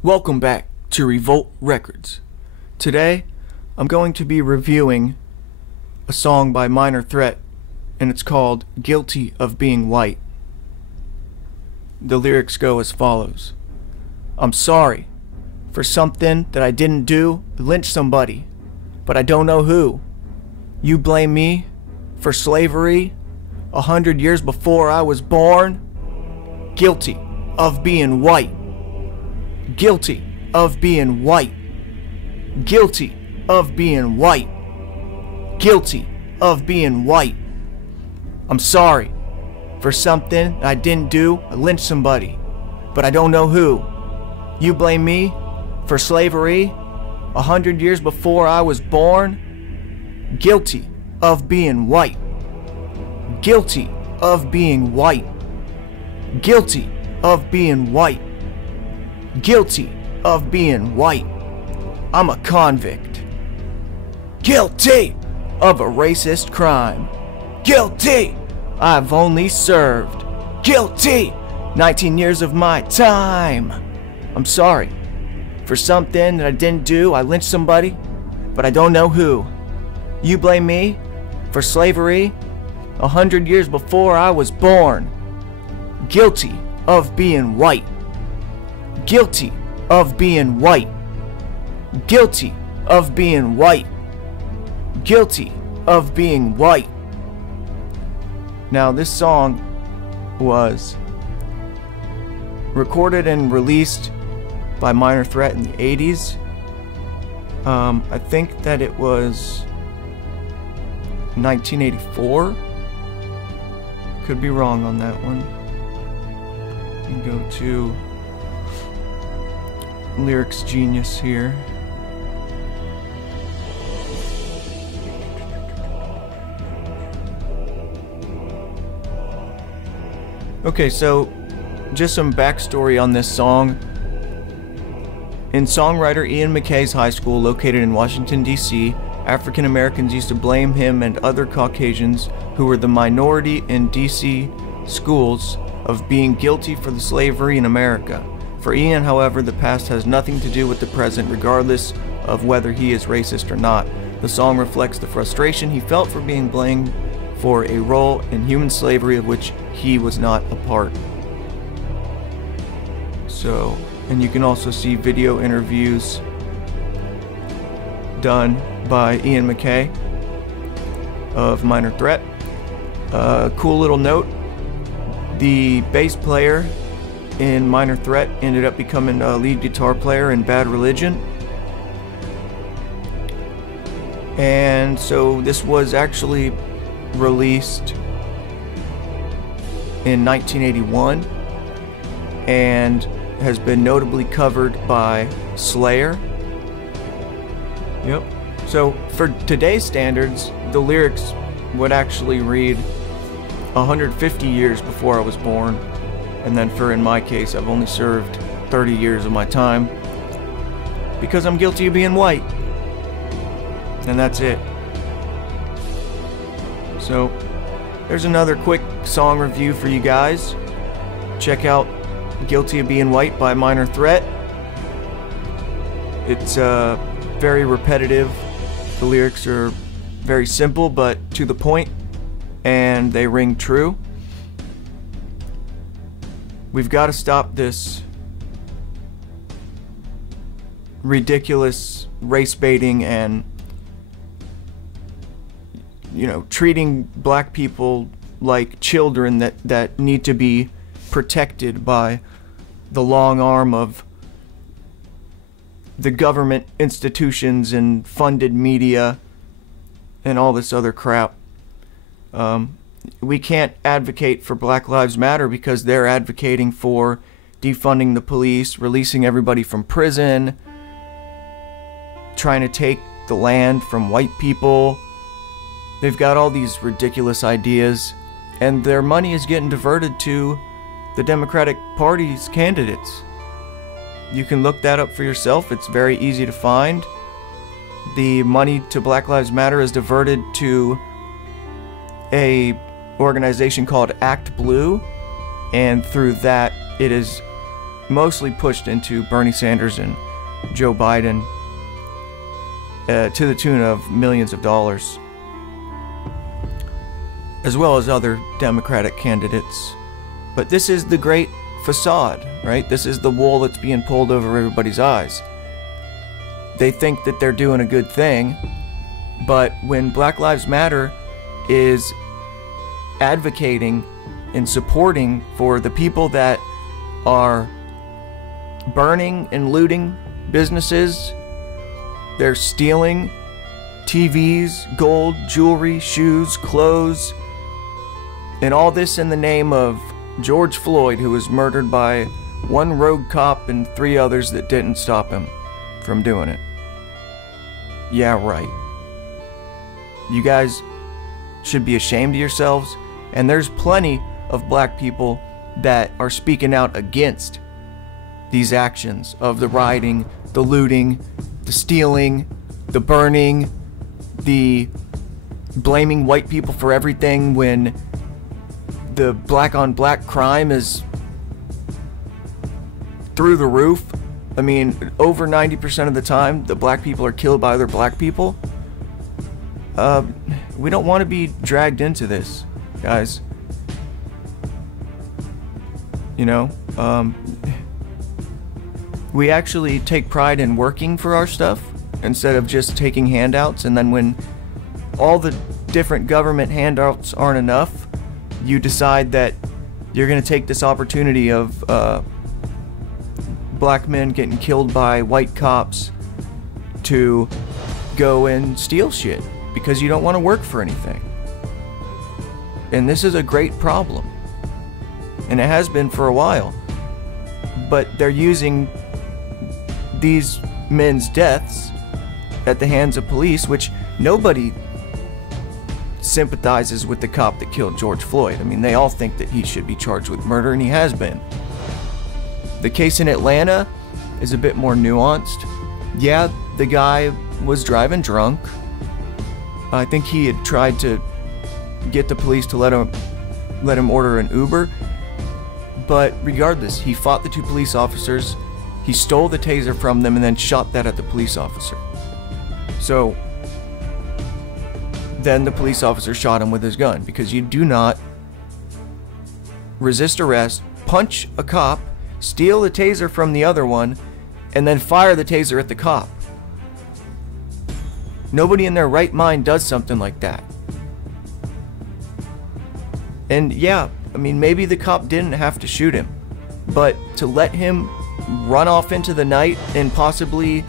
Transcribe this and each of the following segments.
Welcome back to Revolt Records. Today, I'm going to be reviewing a song by Minor Threat, and it's called Guilty of Being White. The lyrics go as follows. I'm sorry for something that I didn't do, lynch somebody, but I don't know who. You blame me for slavery 100 years before I was born. Guilty of being white. Guilty of being white. Guilty of being white. Guilty of being white. I'm sorry for something I didn't do, I lynched somebody, but I don't know who. You blame me for slavery 100 years before I was born. Guilty of being white. Guilty of being white. Guilty of being white. Guilty of being white. I'm a convict. Guilty of a racist crime. Guilty. I've only served. Guilty. 19 years of my time. I'm sorry for something that I didn't do. I lynched somebody, but I don't know who. You blame me for slavery 100 years before I was born. Guilty of being white. Guilty of being white. Guilty of being white. Guilty of being white. Now, this song was recorded and released by Minor Threat in the 80s. I think that it was 1984. Could be wrong on that one. You can go to Lyrics Genius here. Okay, so just some backstory on this song. In songwriter Ian MacKaye's high school located in Washington, D.C., African Americans used to blame him and other Caucasians who were the minority in D.C. schools of being guilty for the slavery in America. For Ian, however, the past has nothing to do with the present, regardless of whether he is racist or not. The song reflects the frustration he felt for being blamed for a role in human slavery of which he was not a part. So, and you can also see video interviews done by Ian MacKaye of Minor Threat. Cool little note, the bass player in Minor Threat ended up becoming a lead guitar player in Bad Religion. And so this was actually released in 1981 and has been notably covered by Slayer. Yep. So for today's standards, the lyrics would actually read 150 years before I was born. And then in my case, I've only served 30 years of my time because I'm guilty of being white. And that's it. So there's another quick song review for you guys. Check out Guilty of Being White by Minor Threat. It's very repetitive. The lyrics are very simple but to the point, and they ring true. We've got to stop this ridiculous race baiting and, treating black people like children that need to be protected by the long arm of the government institutions and funded media and all this other crap. We can't advocate for Black Lives Matter because they're advocating for defunding the police, releasing everybody from prison, trying to take the land from white people. They've got all these ridiculous ideas, and their money is getting diverted to the Democratic Party's candidates. You can look that up for yourself. It's very easy to find. The money to Black Lives Matter is diverted to a organization called Act Blue, and through that it is mostly pushed into Bernie Sanders and Joe Biden to the tune of millions of dollars, as well as other Democratic candidates. But this is the great facade, right? This is the wool that's being pulled over everybody's eyes. They think that they're doing a good thing, but when Black Lives Matter is advocating and supporting for the people that are burning and looting businesses, they're stealing TVs, gold, jewelry, shoes, clothes, and all this in the name of George Floyd, who was murdered by one rogue cop and 3 others that didn't stop him from doing it. Yeah, right. You guys should be ashamed of yourselves, and there's plenty of black people that are speaking out against these actions of the rioting, the looting, the stealing, the burning, the blaming white people for everything when the black on black crime is through the roof. I mean, over 90% of the time, the black people are killed by other black people. We don't want to be dragged into this, guys. You know, we actually take pride in working for our stuff instead of just taking handouts, and then when all the different government handouts aren't enough, you decide that you're going to take this opportunity of black men getting killed by white cops to go and steal shit because you don't want to work for anything. And this is a great problem, and it has been for a while, but they're using these men's deaths at the hands of police, which nobody sympathizes with the cop that killed George Floyd. I mean, they all think that he should be charged with murder, and he has been. The case in Atlanta is a bit more nuanced. Yeah, the guy was driving drunk. I think he had tried to get the police to let him order an Uber. But regardless, he fought the 2 police officers, he stole the taser from them, and then shot that at the police officer. So then the police officer shot him with his gun, because you do not resist arrest, punch a cop, steal the taser from the other one, and then fire the taser at the cop. Nobody in their right mind does something like that. And yeah, I mean, maybe the cop didn't have to shoot him, but to let him run off into the night and possibly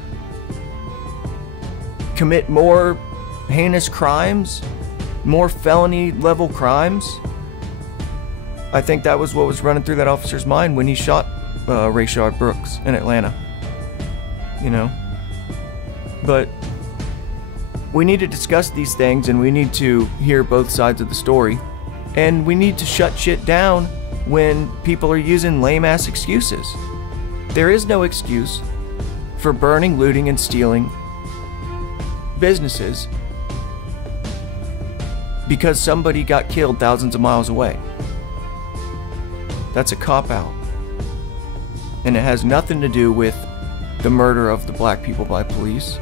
commit more heinous crimes, more felony level crimes, I think that was what was running through that officer's mind when he shot Rayshard Brooks in Atlanta. You know? But we need to discuss these things, and we need to hear both sides of the story, and we need to shut shit down when people are using lame-ass excuses. There is no excuse for burning, looting, and stealing businesses because somebody got killed thousands of miles away. That's a cop-out. And it has nothing to do with the murder of the black people by police.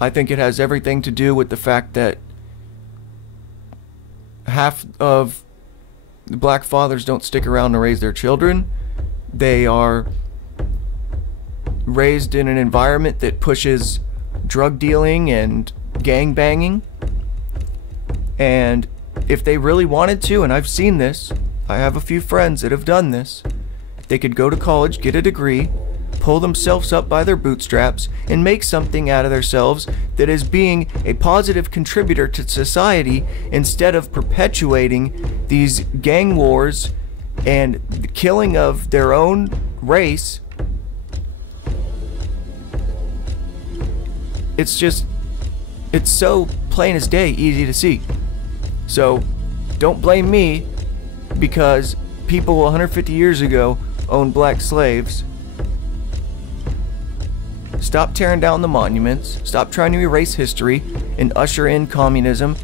I think it has everything to do with the fact that half of the black fathers don't stick around to raise their children. They are raised in an environment that pushes drug dealing and gang banging. And if they really wanted to, and I've seen this, I have a few friends that have done this, they could go to college, get a degree, pull themselves up by their bootstraps, and make something out of themselves that is being a positive contributor to society instead of perpetuating these gang wars and the killing of their own race. It's just, it's so plain as day, easy to see. So don't blame me because people 150 years ago owned black slaves. Stop tearing down the monuments. Stop trying to erase history and usher in communism.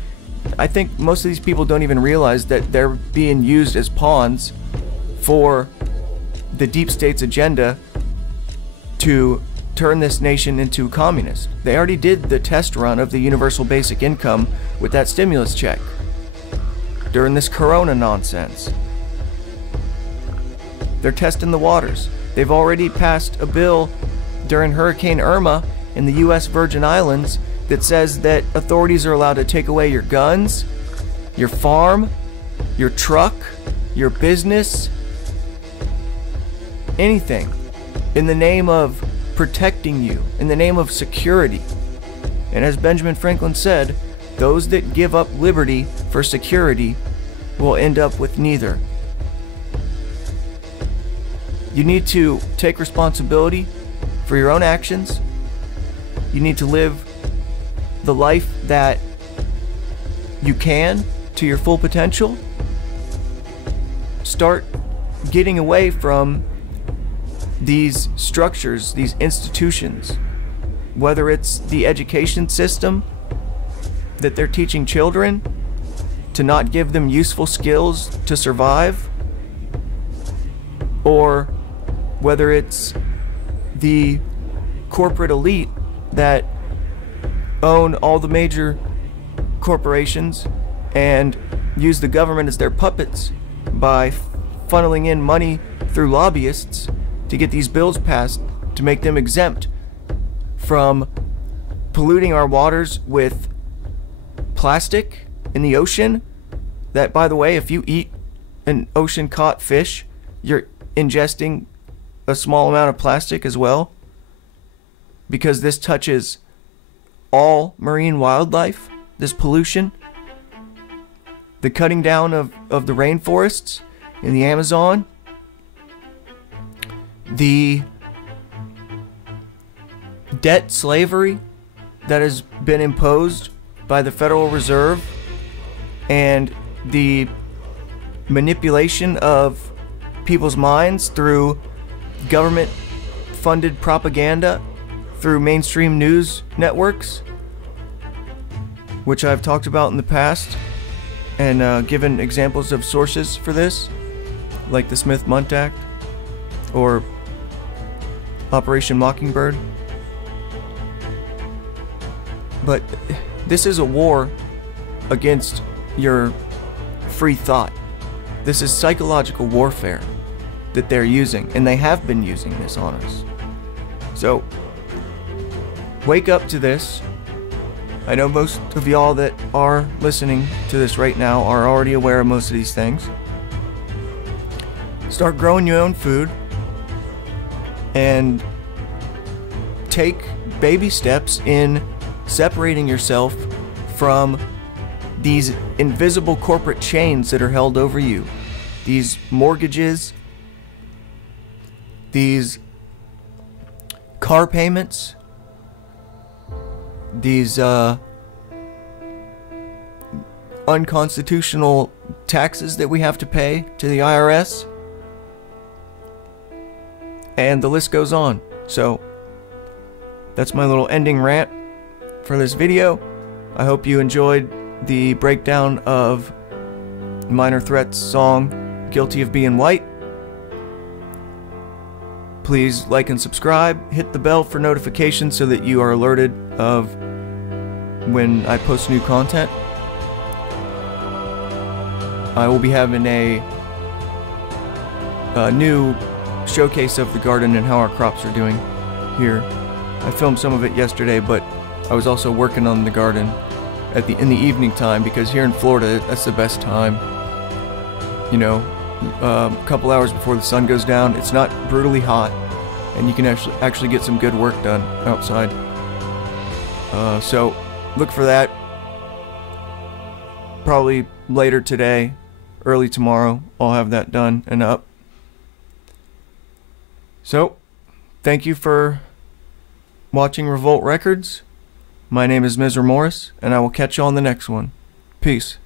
I think most of these people don't even realize that they're being used as pawns for the deep state's agenda to turn this nation into communist. They already did the test run of the universal basic income with that stimulus check during this corona nonsense. They're testing the waters. They've already passed a bill during Hurricane Irma in the U.S. Virgin Islands that says that authorities are allowed to take away your guns, your farm, your truck, your business, anything, in the name of protecting you, in the name of security. And as Benjamin Franklin said, those that give up liberty for security will end up with neither. You need to take responsibility for your own actions. You need to live the life that you can to your full potential. Start getting away from these structures, these institutions, whether it's the education system that they're teaching children to not give them useful skills to survive, or whether it's the corporate elite that own all the major corporations and use the government as their puppets by funneling in money through lobbyists to get these bills passed to make them exempt from polluting our waters with plastic in the ocean. That, by the way, if you eat an ocean caught fish, you're ingesting a small amount of plastic as well, because this touches all marine wildlife, this pollution. The cutting down of the rainforests in the Amazon, the debt slavery that has been imposed by the Federal Reserve, and the manipulation of people's minds through government-funded propaganda, through mainstream news networks, which I've talked about in the past and given examples of sources for this, like the Smith-Mundt Act or Operation Mockingbird. But this is a war against your free thought. This is psychological warfare that they're using, and they have been using this on us. So, wake up to this. I know most of y'all that are listening to this right now are already aware of most of these things. Start growing your own food and take baby steps in separating yourself from these invisible corporate chains that are held over you. These mortgages, these car payments, these unconstitutional taxes that we have to pay to the IRS, and the list goes on. So that's my little ending rant for this video. I hope you enjoyed the breakdown of Minor Threat's song Guilty of Being White. Please like and subscribe, hit the bell for notifications so that you are alerted of when I post new content. I will be having a new showcase of the garden and how our crops are doing here. I filmed some of it yesterday, but I was also working on the garden in the evening time, because here in Florida that's the best time. You know, a couple hours before the sun goes down. It's not brutally hot, and you can actually get some good work done outside. So look for that. Probably later today, early tomorrow, I'll have that done and up. So, thank you for watching Revolt Records. My name is Mr. Morris, and I will catch you on the next one. Peace.